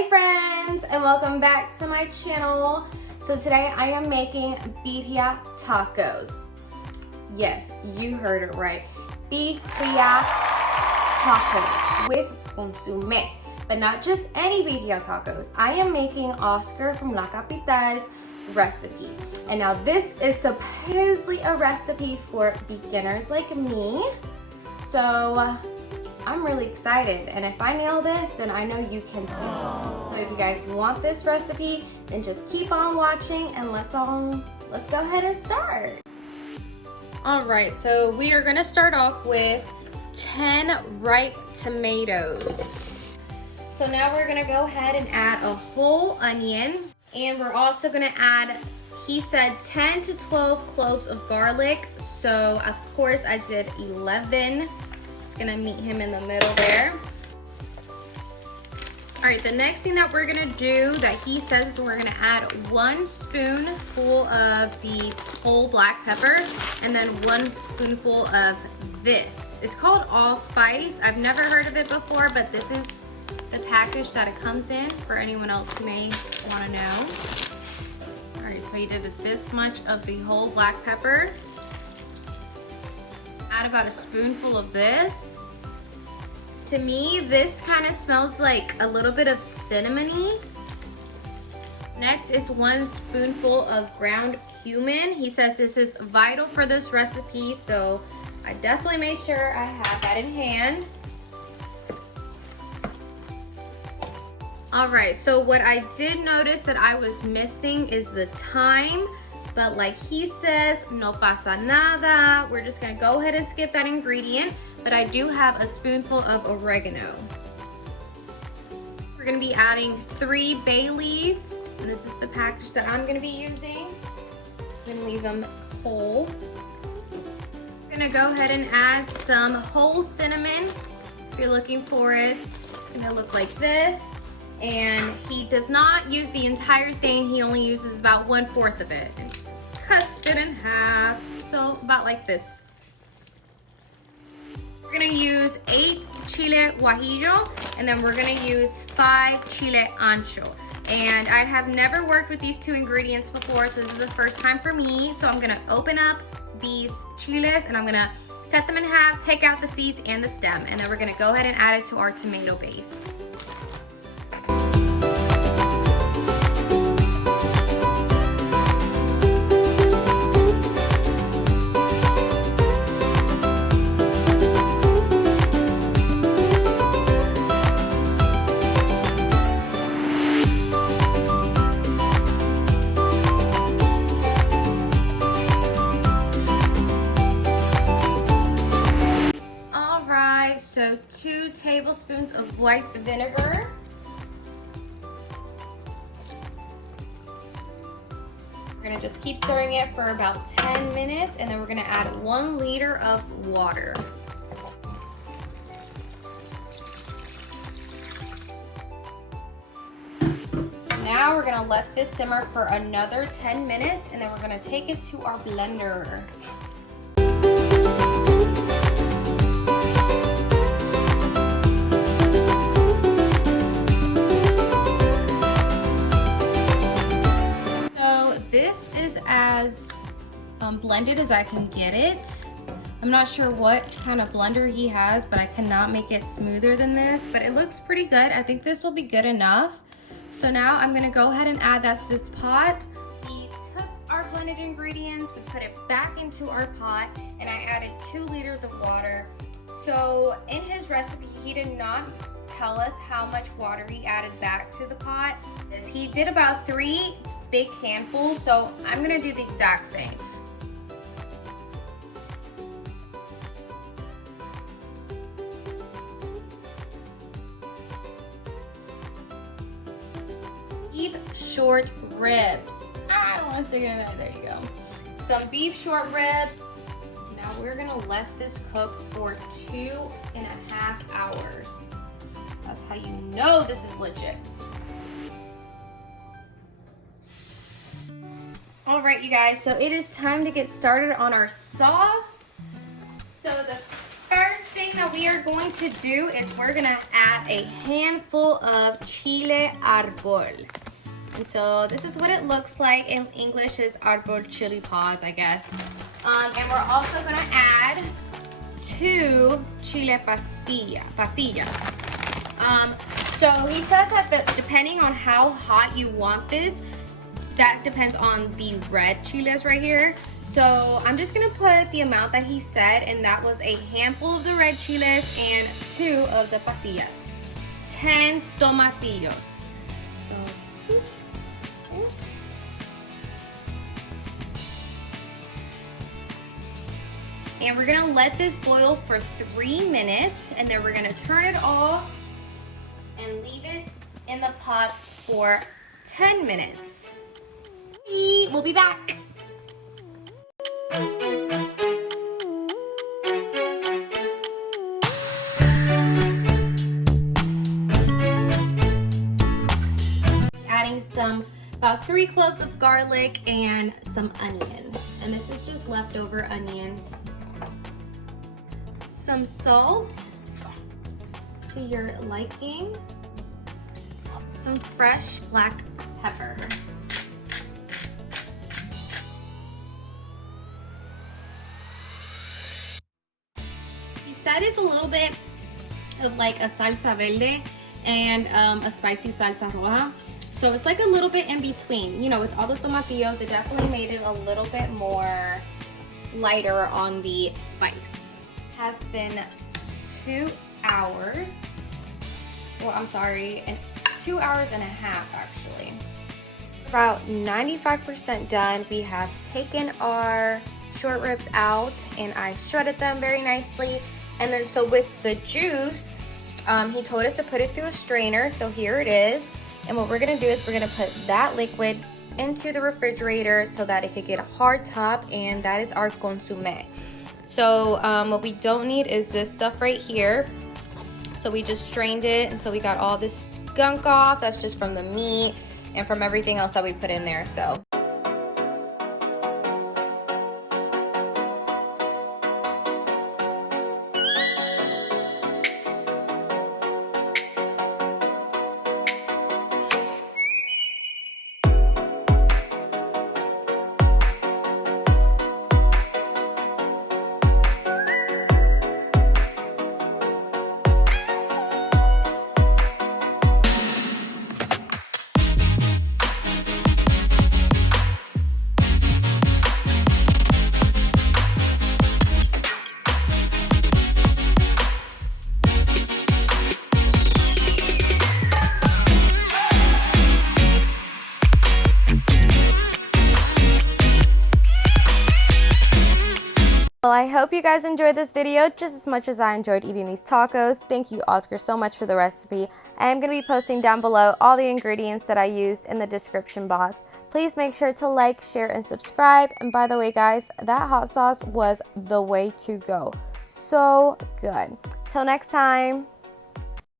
Hi friends, and welcome back to my channel. So today I am making birria tacos. Yes, you heard it right. Birria tacos with consommé. But not just any birria tacos. I am making Oscar from La Capital's recipe. And now this is supposedly a recipe for beginners like me. So I'm really excited, and if I nail this, then I know you can too. So if you guys want this recipe, then just keep on watching and let's go ahead and start. All right, so we are gonna start off with 10 ripe tomatoes. So now we're gonna go ahead and add a whole onion, and we're also gonna add, he said 10 to 12 cloves of garlic. So of course I did 11. Gonna meet him in the middle there. All right, the next thing that we're gonna do that he says is we're gonna add 1 spoonful of the whole black pepper and then 1 spoonful of this. It's called allspice. I've never heard of it before, but this is the package that it comes in for anyone else who may wanna know. All right, so he did this much of the whole black pepper. Add about a spoonful of this. To me, this kind of smells like a little bit of cinnamony. Next is 1 spoonful of ground cumin. He says this is vital for this recipe, so I definitely made sure I have that in hand. All right, so what I did notice that I was missing is the thyme. But like he says, no pasa nada. We're just gonna go ahead and skip that ingredient. But I do have a spoonful of oregano. We're gonna be adding 3 bay leaves. And this is the package that I'm gonna be using. I'm gonna leave them whole. We're gonna go ahead and add some whole cinnamon. If you're looking for it, it's gonna look like this. And he does not use the entire thing. He only uses about 1/4 of it. And just cuts it in half. So about like this. We're gonna use 8 chile guajillo, and then we're gonna use 5 chile ancho. And I have never worked with these 2 ingredients before, so this is the first time for me. So I'm gonna open up these chiles and I'm gonna cut them in half, take out the seeds and the stem, and then we're gonna go ahead and add it to our tomato base. So 2 tablespoons of white vinegar. We're gonna just keep stirring it for about 10 minutes, and then we're gonna add 1 liter of water. Now we're gonna let this simmer for another 10 minutes, and then we're gonna take it to our blender. This is as blended as I can get it. I'm not sure what kind of blender he has, but I cannot make it smoother than this, but it looks pretty good. I think this will be good enough. So now I'm gonna go ahead and add that to this pot. We took our blended ingredients, we put it back into our pot, and I added 2 liters of water. So in his recipe, he did not tell us how much water he added back to the pot. He did about 3 big handfuls, so I'm gonna do the exact same. Beef short ribs. I don't wanna stick it in there, there you go. Some beef short ribs. Now we're gonna let this cook for 2.5 hours. That's how you know this is legit. All right, you guys, so it is time to get started on our sauce. So the first thing that we are going to do is we're gonna add a handful of Chile Arbol. And so this is what it looks like. In English is arbol chili pods, I guess. And we're also gonna add 2 Chile pasilla. So he said that depending on how hot you want this, that depends on the red chiles right here. So I'm just gonna put the amount that he said, and that was a handful of the red chiles and 2 of the pasillas. 10 tomatillos. So, and we're gonna let this boil for 3 minutes, and then we're gonna turn it off and leave it in the pot for 10 minutes. We'll be back. Adding about 3 cloves of garlic and some onion. And this is just leftover onion. Some salt to your liking. Some fresh black pepper. He said it's a little bit of like a salsa verde and a spicy salsa roja. So it's like a little bit in between. You know, with all the tomatillos, it definitely made it a little bit more lighter on the spice. It has been 2 hours. Well, I'm sorry, 2 hours and a half actually. It's about 95% done. We have taken our short ribs out and I shredded them very nicely. And then so with the juice, he told us to put it through a strainer. So here it is. And what we're gonna do is we're gonna put that liquid into the refrigerator so that it could get a hard top, and that is our consommé. So what we don't need is this stuff right here. So we just strained it until we got all this gunk off. That's just from the meat and from everything else that we put in there. So well, I hope you guys enjoyed this video just as much as I enjoyed eating these tacos. Thank you, Oscar, so much for the recipe. I am going to be posting down below all the ingredients that I used in the description box. Please make sure to like, share, and subscribe. And by the way, guys, that hot sauce was the way to go. So good. Till next time.